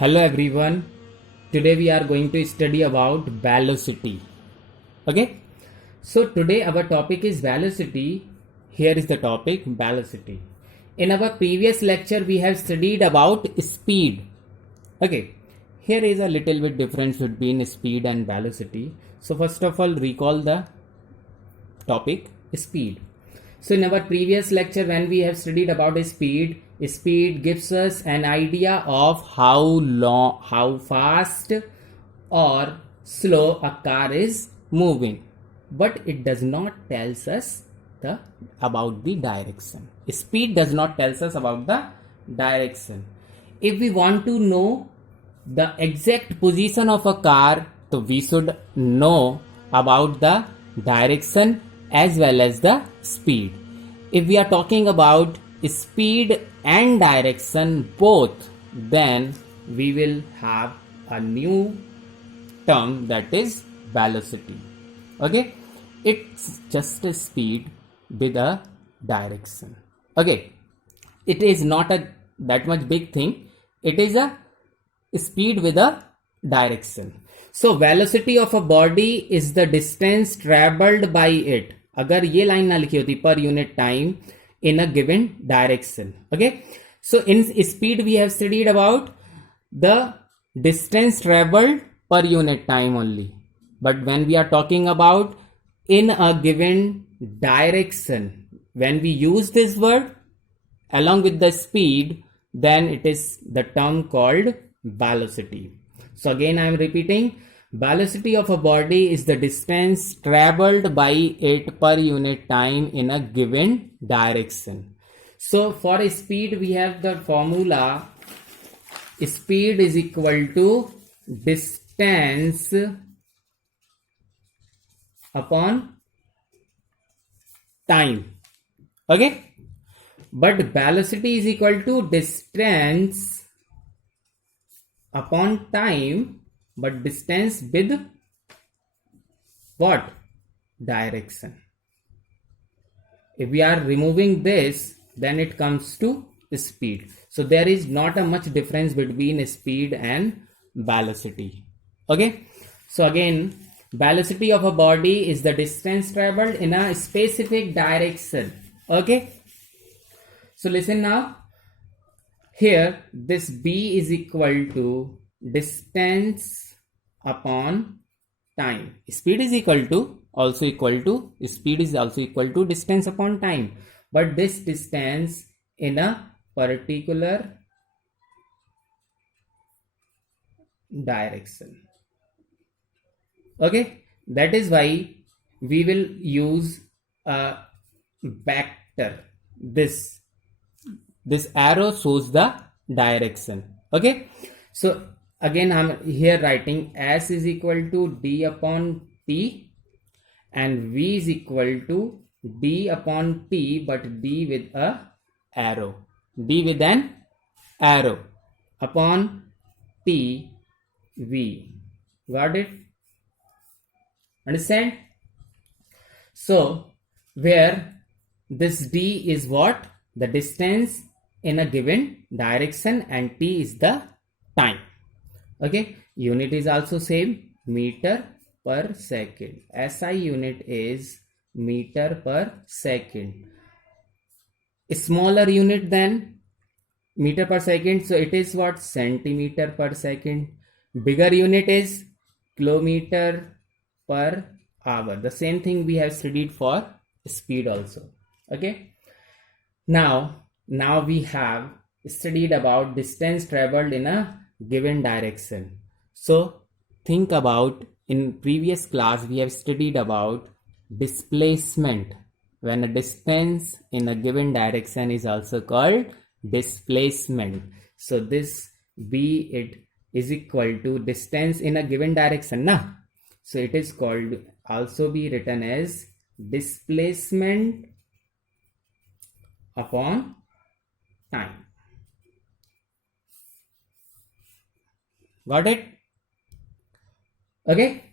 Hello everyone. Today we are going to study about velocity. Okay. So today our topic is velocity. Here is the topic velocity. In our previous lecture we have studied about speed. Okay. Here is a little bit difference between speed and velocity. So first of all recall the topic speed. So in our previous lecture when we have studied about speed gives us an idea of how fast or slow a car is moving, but it does not tells us about the direction. Speed does not tells us about the direction. If we want to know the exact position of a car, so we should know about the direction as well as the speed. If we are talking about speed and direction both, then we will have a new term, that is velocity. Okay, it's just a speed with a direction. Okay, it is not a that much big thing. It is a speed with a direction. So velocity of a body is the distance traveled by it. अगर ये line ना लिखी होती per unit time in a given direction. Okay, so in speed we have studied about the distance traveled per unit time only, but when we are talking about in a given direction, when we use this word along with the speed, then it is the term called velocity. So again I am repeating, velocity of a body is the distance traveled by it per unit time in a given direction. So for speed we have the formula, speed is equal to distance upon time. Okay, but velocity is equal to distance upon time, but distance with what? Direction. If we are removing this, then it comes to speed. So there is not a much difference between speed and velocity. Okay, so again, velocity of a body is the distance traveled in a specific direction. Okay, so listen now. Here this B is equal to distance upon time. Speed is equal to speed is also equal to distance upon time, but this distance in a particular direction. Okay, that is why we will use a vector. This arrow shows the direction. Okay, so again I'm here writing S is equal to D upon T and V is equal to D upon T, but D with a arrow, D with an arrow upon T V. Got it? Understand? So where this D is what? The distance in a given direction and T is the time. Okay, unit is also same, meter per second. SI unit is meter per second. A smaller unit than meter per second, so it is what? Centimeter per second. Bigger unit is kilometer per hour. The same thing we have studied for speed also. Okay, now we have studied about distance traveled in a given direction. So think about, in previous class we have studied about displacement, when a distance in a given direction is also called displacement. So this B it is equal to distance in a given direction na, so it is called, also be written as displacement upon time. Got it? Okay,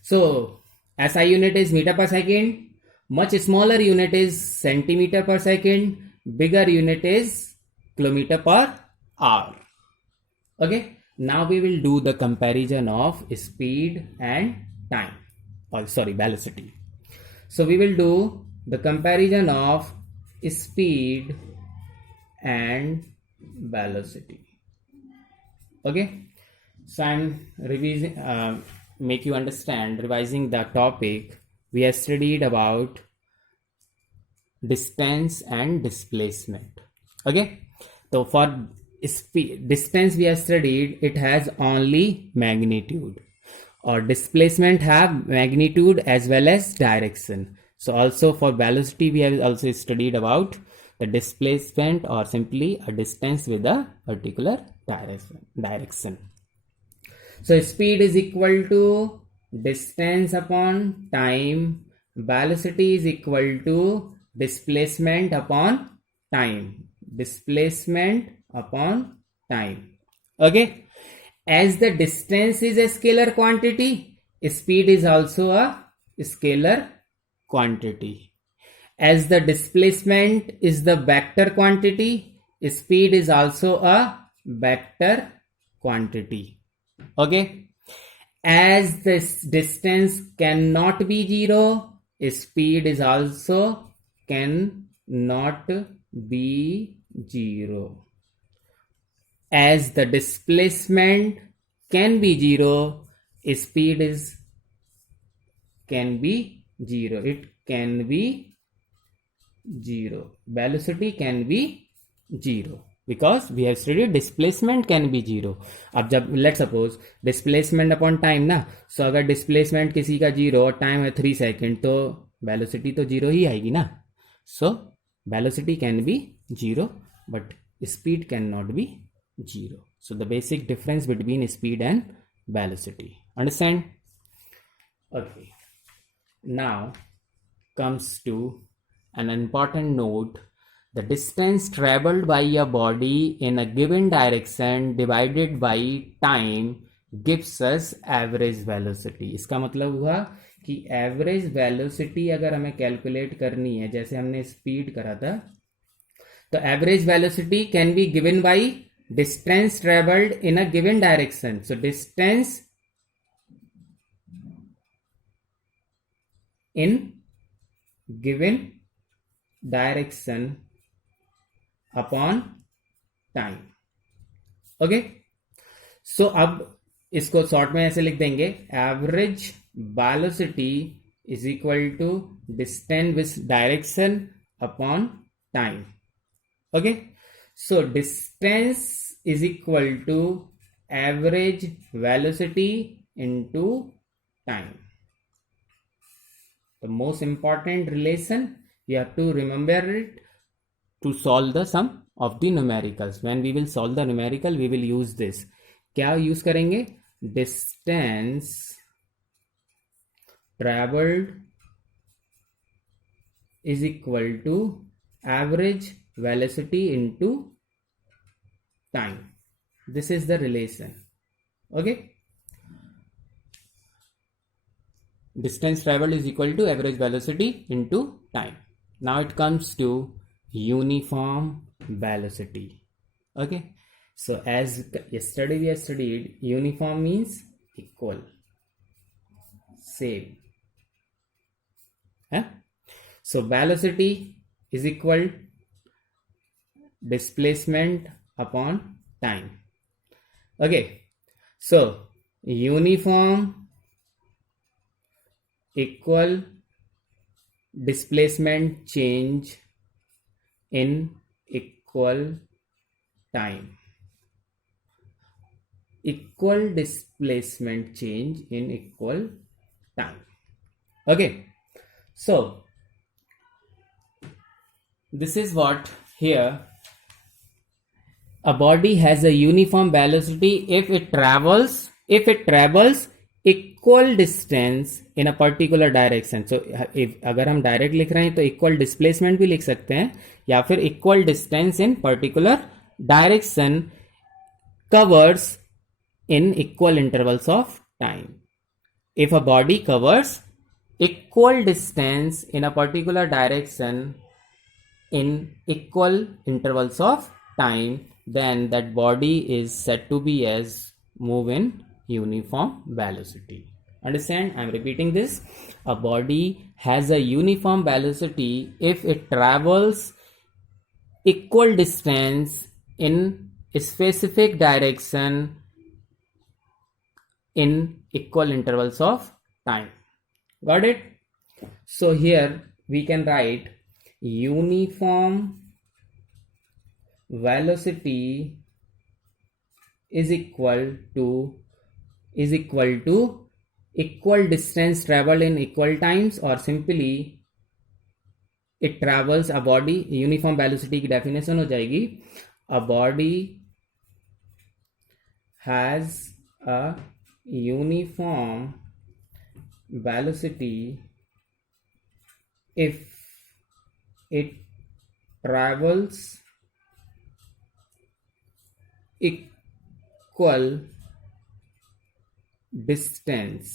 so SI unit is meter per second, much smaller unit is centimeter per second, bigger unit is kilometer per hour. Okay, now we will do the comparison of speed and time, or sorry, velocity. So we will do the comparison of speed and velocity. Okay, so I'm revising, make you understand, revising the topic. We have studied about distance and displacement. Okay, so for speed, distance we have studied, it has only magnitude, or displacement have magnitude as well as direction. So also for velocity we have also studied about the displacement, or simply a distance with a particular direction. So speed is equal to distance upon time, velocity is equal to displacement upon time, displacement upon time. Okay, as the distance is a scalar quantity, speed is also a scalar quantity. As the displacement is the vector quantity, speed is also a vector quantity. Okay, as this distance cannot be zero, speed is also cannot be zero. As the displacement can be zero, speed is can be zero. It can be zero. Velocity can be zero, because we have studied displacement can be zero. अब जब let's suppose displacement upon time ना, so अगर displacement किसी का zero और time है 3 second, तो velocity तो zero ही आएगी ना. So velocity can be zero, but speed cannot be zero. So the basic difference between speed and velocity. Understand? Okay. Now comes to an important note. The distance traveled by a body in a given direction divided by time gives us average velocity. इसका मतलब हुआ कि average velocity अगर हमें calculate करनी है, जैसे हमने स्पीड करा था, तो average velocity can be given by distance traveled in a given direction. So distance in given direction upon time. Okay, so अब इसको शॉर्ट में ऐसे लिख देंगे, average velocity is equal to distance with direction upon time. Okay, so distance is equal to average velocity into time. The most important relation, you have to remember it to solve the sum of the numericals. When we will solve the numerical, we will use this. क्या use करेंगे? Distance traveled is equal to average velocity into time. This is the relation. Okay, distance traveled is equal to average velocity into time. Now it comes to uniform velocity. Okay, so as yesterday we have studied, uniform means equal, same. So velocity is equal displacement upon time. Okay, so uniform equal displacement change in equal time. Equal displacement change in equal time. Okay, so this is what here. A body has a uniform velocity if it travels equal distance in a particular direction. So if अगर हम direct लिख रहे हैं तो equal displacement भी लिख सकते हैं, या फिर equal distance in particular direction covers in equal intervals of time. If a body covers equal distance in a particular direction in equal intervals of time, then that body is said to be as move in uniform velocity. Understand? I'm repeating this. A body has a uniform velocity if it travels equal distance in a specific direction in equal intervals of time. Got it? So here we can write uniform velocity is equal to equal distance traveled in equal times, or simply it travels a body. Uniform velocity की definition हो जाएगी a body has a uniform velocity if it travels equal distance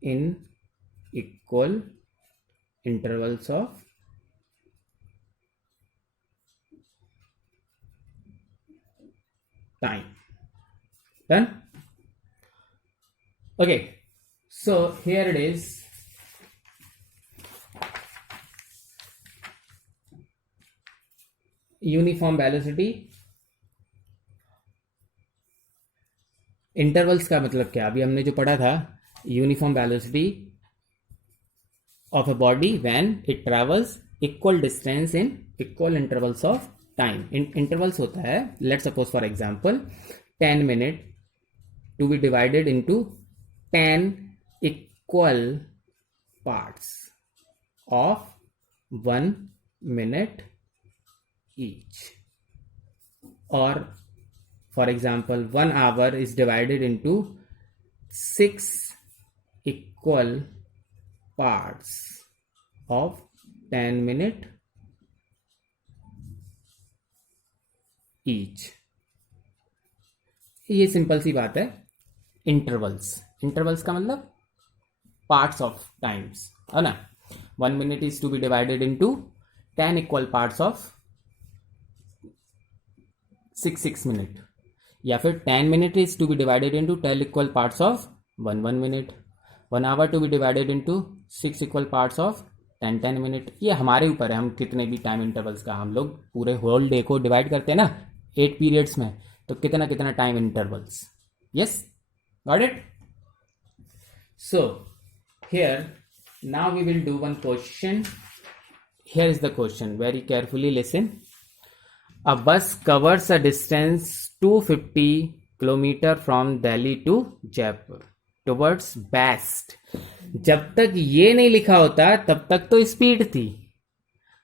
in equal intervals of time. Done? Okay, so here it is. Uniform velocity. Intervals का मतलब क्या? अभी हमने जो पढ़ा था, uniform velocity of a body when it travels equal distance in equal intervals of time. Intervals होता है, let's suppose for example 10 minute to be divided into 10 equal parts of 1 minute each. Or for example 1 hour is divided into 6 equal parts of 10 minute each. ये simple सी बात है. Intervals का मतलब parts of times, है ना. 1 minute is to be divided into 10 equal parts of 6 minute, या फिर 10 minute is to be divided into 10 equal parts of 1 minute. 1 hour to be divided into 6 equal parts of 10 minute. ये हमारे ऊपर है, हम कितने भी टाइम इंटरवल्स का, हम लोग पूरे होल डे को डिवाइड करते हैं ना 8 पीरियड्स में, तो कितना time intervals. Yes, got it. So here now we will do one question. Here is the question, very carefully listen. A bus covers a distance 250 km from Delhi to Jaipur towards best. जब तक ये नहीं लिखा होता तब तक तो speed थी,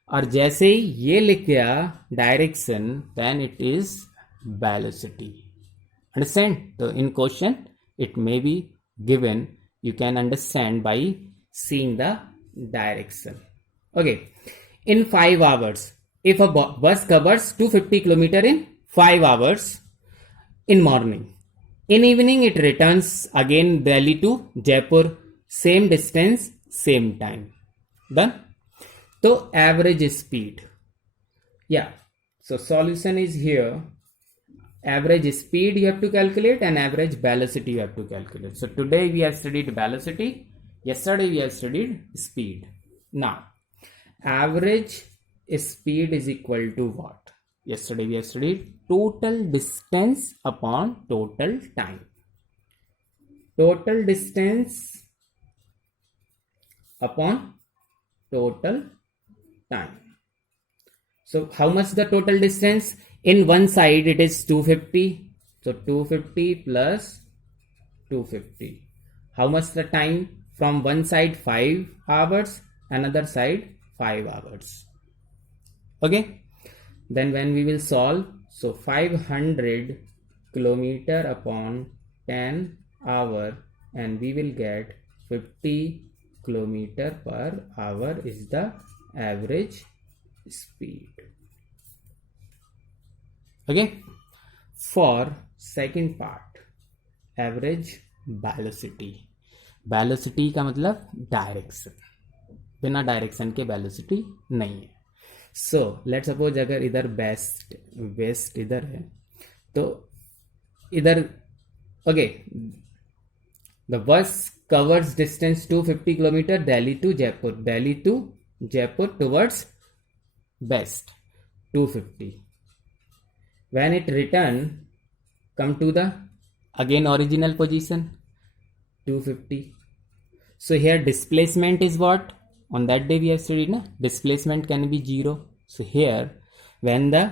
और जैसे ही ये लिख गया direction, then it is velocity. Understand? तो in question it may be given, you can understand by seeing the direction. Okay, in 5 hours, if a bus covers 250 km in 5 hours in morning, in evening it returns again Delhi to Jaipur, same distance, same time. Done? So average speed. Yeah. So solution is here. Average speed you have to calculate and average velocity you have to calculate. So today we have studied velocity. Yesterday we have studied speed. Now, average speed is equal to what? Yesterday we have studied total distance upon total time. Total distance upon total time. So how much the total distance? In one side it is 250. So 250 plus 250. How much the time? From one side 5 hours, another side 5 hours. Okay, then when we will solve, so 500 kilometer upon 10 hour, and we will get 50 kilometer per hour is the average speed. Okay, for second part, average velocity. Velocity का मतलब direction, बिना direction के velocity नहीं है. So let suppose अगर इधर waste इधर है तो इधर okay the bus covers distance 250 kilometer Delhi to Jaipur towards west 250. When it return come to the again original position 250. So here displacement is what? On that day we have studied na displacement can be 0. So here when the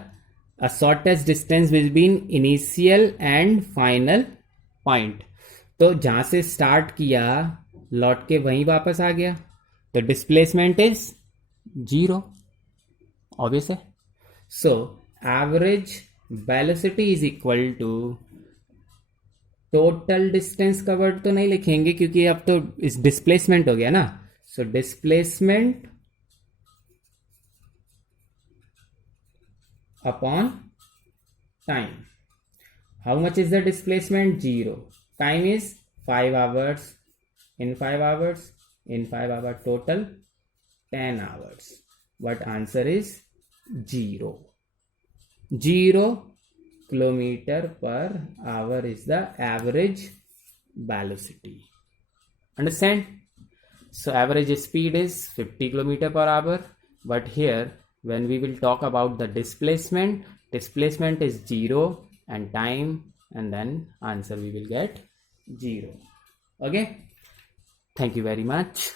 shortest distance between initial and final point, तो जहां से start किया लौट के वहीं वापस आ गया तो डिस्प्लेसमेंट इज 0 ऑब्वियस है. So average velocity is equal to total distance covered तो नहीं लिखेंगे क्योंकि अब तो इस डिस्प्लेसमेंट हो गया ना. So displacement upon time. How much is the displacement? 0. Time is 5 hours. In 5 hours total 10 hours. But answer is 0. 0 kilometer per hour is the average velocity. Understand? So average speed is 50 kilometer per hour. But here when we will talk about the displacement is 0 and time, and then answer we will get 0. Okay, thank you very much.